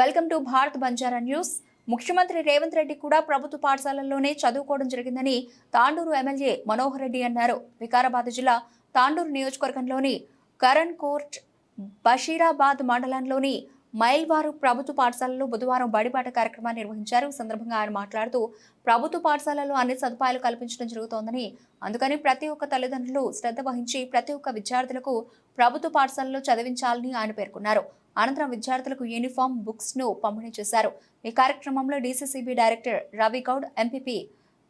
Welcome to Bharat Banjara news. ముఖ్యమంత్రి రేవంత్ రెడ్డి కూడా ప్రభుత్వ పాఠశాలల్లోనే చదువుకోవడం జరిగిందని తాండూరు ఎమ్మెల్యే మనోహర్ రెడ్డి అన్నారు. వికారాబాద్ జిల్లా తాండూరు నియోజకవర్గంలోని కరణ్ కోర్ట్ బషీరాబాద్ మండలంలోని మైల్వారు ప్రభుత్వ పాఠశాలలో బుధవారం బడిబాట కార్యక్రమాన్ని నిర్వహించారు. ఈ సందర్భంగా ఆయన మాట్లాడుతూ ప్రభుత్వ పాఠశాలలో అన్ని సదుపాయాలు కల్పించడం జరుగుతోందని అందుకని ప్రతి ఒక్క తల్లిదండ్రులు శ్రద్ధ వహించి ప్రతి ఒక్క విద్యార్థులకు ప్రభుత్వ పాఠశాలలో చదివించాలని ఆయన పేర్కొన్నారు. అనంతరం విద్యార్థులకు యూనిఫామ్ బుక్స్ను పంపిణీ చేశారు. ఈ కార్యక్రమంలో DCCB director Ravigoud MPP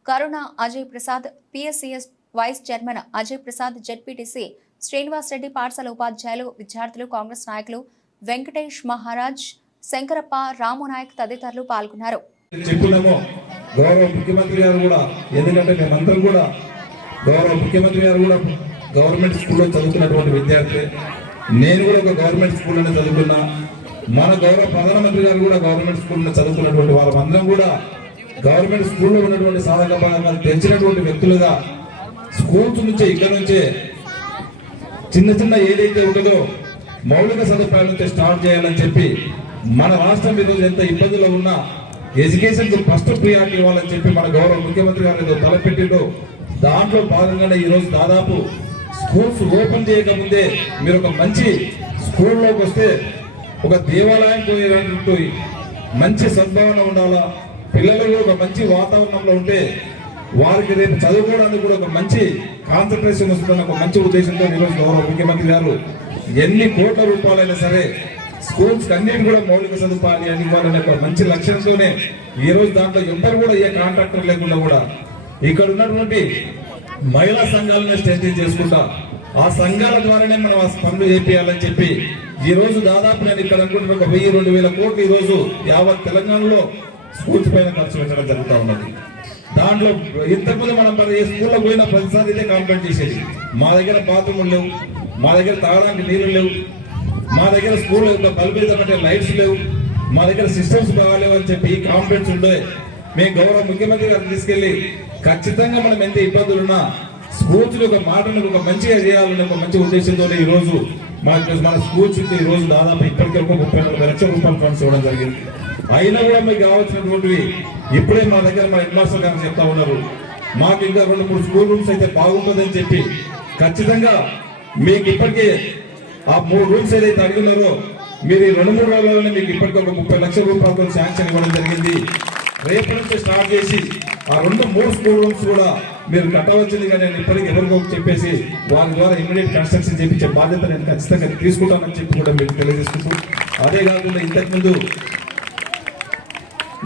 Karuna Ajay Prasad PSCS vice chairman Ajay Prasad ZPTC Srinivas Reddy పాఠశాల ఉపాధ్యాయులు విద్యార్థులు కాంగ్రెస్ నాయకులు వెంకటేష్ మహారాజ్ శంకరప్ప రామునాయక్ తదితరులు పాల్గొన్నారు. చెప్పినామో గౌరవ ముఖ్యమంత్రి గారు కూడా ఎందుకంటే మేమందరం కూడా గౌరవ ముఖ్యమంత్రి గారు కూడా గవర్నమెంట్ స్కూల్లో చదువుతున్నటువంటి విద్యార్థి. నేను కూడా ఒక గవర్నమెంట్ స్కూల్లోనే చదువుకున్నా మన గౌరవ ప్రధానమంత్రి గారు కూడా గవర్నమెంట్ స్కూల్లో చదువుతున్నటువంటి వాళ్ళందరం కూడా గవర్నమెంట్ స్కూల్లో ఉన్నటువంటి సాధక భాగాలు తెచ్చినటువంటి వ్యక్తులుగా స్కూల్స్ నుంచే ఇక్కడ నుంచే చిన్న చిన్న ఏదైతే ఉంటుందో మౌలిక సదుపాయాల నుంచి స్టార్ట్ చేయాలని చెప్పి మన రాష్ట్రం ఈరోజు ఎంత ఇబ్బందులు ఉన్నా ఎడ్యుకేషన్ ఫస్ట్ ప్రియారిటీ ఇవ్వాలని చెప్పి మన గౌరవ ముఖ్యమంత్రి గారు ఏదో తలపెట్టిండో దాంట్లో భాగంగానే ఈరోజు దాదాపు స్కూల్స్ ఓపెన్ చేయకముందే మీరు ఒక మంచి స్కూల్లోకి వస్తే ఒక దేవాలయం పోయేటట్టు మంచి సద్భావన ఉండాలా? పిల్లలు ఒక మంచి వాతావరణంలో ఉంటే వారికి రేపు చదువుకోవడానికి కూడా ఒక మంచి కాన్సన్ట్రేషన్ వస్తుందని ఒక మంచి ఉద్దేశంతో ఈరోజు గౌరవ ముఖ్యమంత్రి గారు ఎన్ని కోట్ల రూపాయలైనా సరే స్కూల్స్ అన్నిటి కూడా మౌలిక సదుపాయాలు అని ఇవ్వాలనే ఒక మంచి లక్ష్యంతోనే ఈ రోజు దాంట్లో ఎవ్వరు కూడా ఏ కాంట్రాక్టర్ లేకుండా కూడా ఇక్కడ ఉన్నటువంటి మహిళా సంఘాలను స్ట్రెంగ్ చేసుకుంటా ఆ సంఘాల ద్వారానే మనం ఆ పనులు చేపియాలని చెప్పి ఈ రోజు దాదాపు నేను ఇక్కడ అనుకుంటున్న ఒక వెయ్యి రెండు వేల కోట్లు ఈ రోజు యావత్ తెలంగాణలో స్కూల్స్ పైన ఖర్చు పెట్టడం జరుగుతూ ఉన్నది. దాంట్లో ఇంతకుముందు మనం ఏ స్కూల్లో పోయినా ప్రతిసారి ఇదే కంప్లైంట్ చేసేది. మా దగ్గర బాత్రూములు లేవు. మా దగ్గర తాగడానికి నీళ్ళు లేవు. మా దగ్గర స్కూల్ బల్బ్ వేద్దామంటే లైట్స్ లేవు. మా దగ్గర సిస్టమ్స్ బాగాలేవు అని చెప్పి కాంప్లైంట్స్ ఉండే మేము గౌరవ ముఖ్యమంత్రి గారిని తీసుకెళ్ళి ఖచ్చితంగా మనం ఎంత ఇబ్బందులున్నా స్కూల్స్ ఒక మాటను ఒక మంచిగా చేయాలనే ఒక మంచి ఉద్దేశంతో ఈ రోజు మన మన స్కూల్స్ ఈ రోజు దాదాపు ఇప్పటికే ఒక ముప్పై నలభై లక్షల రూపాయలు ఫండ్స్ ఇవ్వడం జరిగింది. అయినా కూడా మీకు కావాల్సినటువంటివి ఇప్పుడే మా దగ్గర మా హెడ్ మాస్టర్ గారు చెప్తా ఉన్నారు. మాకు ఇంకా రెండు మూడు స్కూల్ రూమ్స్ అయితే బాగుంటుందని చెప్పి ఖచ్చితంగా మీకు ఇప్పటికీ ఆ మూడు రూల్స్ ఏదైతే అడుగున్నారో మీరు ఈ రెండు మూడు రోజుల్లోనే మీకు ఇప్పటికీ ఒక ముప్పై లక్షల రూపాయలతో శాంక్షన్ ఇవ్వడం జరిగింది. రేపు నుంచి స్టార్ట్ చేసి ఆ రెండు మూడు స్కూల్ రూమ్స్ కూడా మీరు కట్టవచ్చిందిగా నేను ఇప్పటికి ఎవరికో చెప్పేసి వారి ద్వారా ఇమ్మీడియట్ కన్స్ట్రక్షన్ చేయించే బాధ్యత నేను ఖచ్చితంగా తీసుకుంటానని చెప్పి కూడా మీకు తెలియజేసుకుంటూ అదే కాకుండా ఇంతకుముందు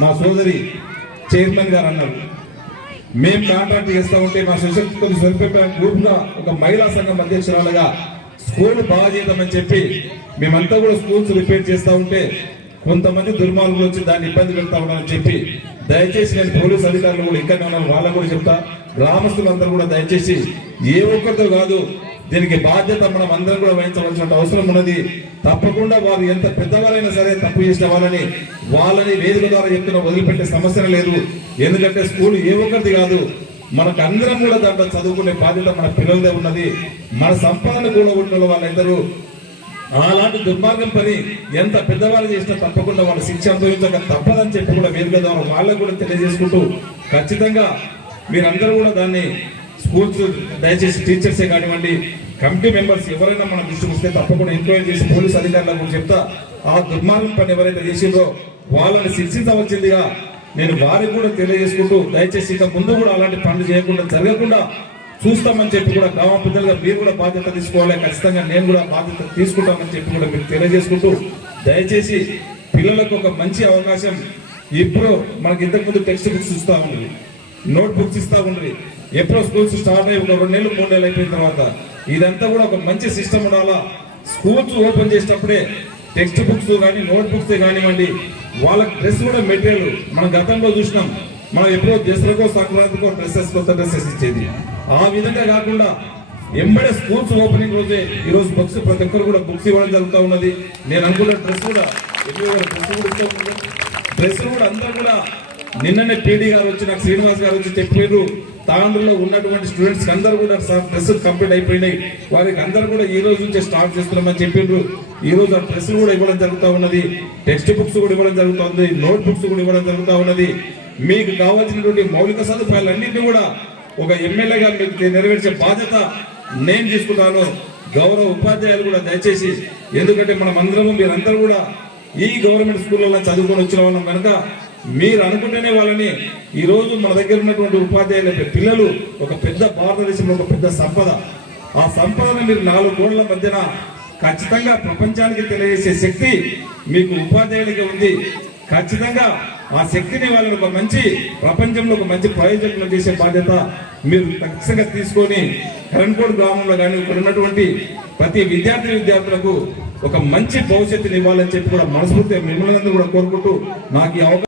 మా సోదరి చైర్మన్ గారు అన్నారు. మేము కాంట్రాక్ట్ చేస్తా ఉంటే మా సుశక్తి స్వల్ప గ్రూప్ ఒక మహిళా సంఘం అధ్యక్షురాలుగా స్కూల్ బాగా చేద్దామని చెప్పి మేమంతా కూడా స్కూల్స్ రిపేర్ చేస్తూ ఉంటే కొంతమంది దుర్మార్గులు వచ్చి దాన్ని ఇబ్బంది పెడతా ఉన్నారని చెప్పి దయచేసి నేను పోలీస్ అధికారులు కూడా ఇక్కడ ఉన్నారు వాళ్ళకు కూడా చెప్తా. గ్రామస్తులందరూ కూడా దయచేసి ఏ ఒక్కరితో కాదు దీనికి బాధ్యత మనం అందరం కూడా వహించవలసిన అవసరం ఉన్నది. తప్పకుండా వారు ఎంత పెద్దవారైనా సరే తప్పు చేసిన వాళ్ళని వాళ్ళని వేదిక ద్వారా చెప్తున్న వదిలిపెట్టే సమస్య లేదు. ఎందుకంటే స్కూల్ ఏ ఒక్కరిది కాదు. మనకు అందరం కూడా దాంట్లో చదువుకునే బాధ్యత మన పిల్లలదే ఉన్నది. మన సంపాదన కూడా ఉన్న వాళ్ళందరూ అలాంటి దుర్మార్గం పని ఎంత పెద్దవాళ్ళు చేసినా తప్పకుండా వాళ్ళ శిక్ష అనుభవించక తప్పదని చెప్పి కూడా వేదిక ద్వారా వాళ్ళకు కూడా తెలియజేసుకుంటూ ఖచ్చితంగా మీరందరూ కూడా దాన్ని స్కూల్స్ దయచేసి టీచర్సే కానివ్వండి కమిటీ మెంబర్స్ ఎవరైనా మన దృష్టికి వస్తే తప్పకుండా ఎంక్వైరీ చేసి పోలీస్ అధికారులకు కూడా చెప్తా. ఆ దుర్మార్గం పని ఎవరైతే చేసిందో వాళ్ళని శిక్షించవలసిందిగా నేను వారికి కూడా తెలియజేసుకుంటూ దయచేసి ఇక ముందు కూడా అలాంటి పనులు చేయకుండా జరగకుండా చూస్తామని చెప్పి కూడా గ్రామ పెద్దలుగా మీరు కూడా బాధ్యత తీసుకోవాలి. ఖచ్చితంగా నేను కూడా బాధ్యత తీసుకుంటామని చెప్పి కూడా మీకు తెలియజేసుకుంటూ దయచేసి పిల్లలకు ఒక మంచి అవకాశం ఇప్పుడు మనకి ఇంతకుముందు టెక్స్ట్ బుక్స్ చూస్తూ ఉంది. నోట్ బుక్స్ ఇస్తా ఉండ్రి. ఎప్పుడో స్కూల్స్ స్టార్ట్ అయ్యి ఒక రెండు నెలలు మూడు నెలలు అయిపోయిన తర్వాత ఇదంతా కూడా ఒక మంచి సిస్టమ్ ఉండాలా? స్కూల్స్ ఓపెన్ చేసేటప్పుడే టెక్స్ట్ బుక్స్ కానీ నోట్ బుక్స్ కానివ్వండి వాళ్ళ డ్రెస్ కూడా మెటీరియల్ మనం గతంలో చూసినాం మనం ఎప్పుడో దసరాకో సంక్రాంతికో డ్రెస్సెస్ కొత్త డ్రెస్సెస్ ఇచ్చేది. ఆ విధంగా కాకుండా ఎంబడే స్కూల్స్ ఓపెనింగ్ రోజే ఈరోజు బుక్స్ ప్రతి ఒక్కరు కూడా బుక్స్ ఇవ్వడం జరుగుతూ ఉన్నది. నేను అనుకున్న డ్రెస్ కూడా డ్రెస్ కూడా డ్రెస్ కూడా అందరూ కూడా నిన్ననే పీడీ గారు వచ్చి నాకు శ్రీనివాస్ గారు వచ్చి చెప్పారు తాండ్రులో ఉన్నటువంటి స్టూడెంట్స్ అందరూ కూడా సార్ డ్రెస్ కంప్లీట్ అయిపోయినాయి. వారికి అందరూ కూడా ఈ రోజు నుంచే స్టార్ట్ చేస్తున్నామని చెప్పిండ్రు ఈ రోజు ఆ డ్రెస్సులు కూడా ఇవ్వడం జరుగుతూ ఉన్నది. టెక్స్ట్ బుక్స్ కూడా ఇవ్వడం జరుగుతూ ఉంది నోట్ బుక్స్ కూడా ఇవ్వడం జరుగుతూ ఉన్నది. మీకు కావాల్సినటువంటి మౌలిక సదుపాయాలన్నింటినీ కూడా ఒక ఎమ్మెల్యేగా మీకు నెరవేర్చే బాధ్యత నేను తీసుకుంటాను. గౌరవ ఉపాధ్యాయులు కూడా దయచేసి ఎందుకంటే మనం అందరము మీరందరూ కూడా ఈ గవర్నమెంట్ స్కూళ్ళలో చదువుకొని వచ్చిన వాళ్ళం కనుక మీరు అనుకుంటేనే వాళ్ళని ఈరోజు మన దగ్గర ఉన్నటువంటి ఉపాధ్యాయుల పిల్లలు ఒక పెద్ద భారతదేశంలో ఒక పెద్ద సంపద. ఆ సంపదను మీరు నాలుగు కోళ్ళ మధ్యన ఖచ్చితంగా ప్రపంచానికి తెలియజేసే శక్తి మీకు ఉపాధ్యాయులకి ఉంది. ఖచ్చితంగా ఆ శక్తిని వాళ్ళని ఒక మంచి ప్రపంచంలో ఒక మంచి ప్రయోజనం చేసే బాధ్యత మీరు ఖచ్చితంగా తీసుకొని కరణ్కోడ్ గ్రామంలో కానీ ఇక్కడ ఉన్నటువంటి ప్రతి విద్యార్థి విద్యార్థులకు ఒక మంచి భవిష్యత్తుని ఇవ్వాలని చెప్పి కూడా మనస్ఫూర్తిగా మిమ్మల్ని కూడా కోరుకుంటూ నాకు ఈ అవకాశం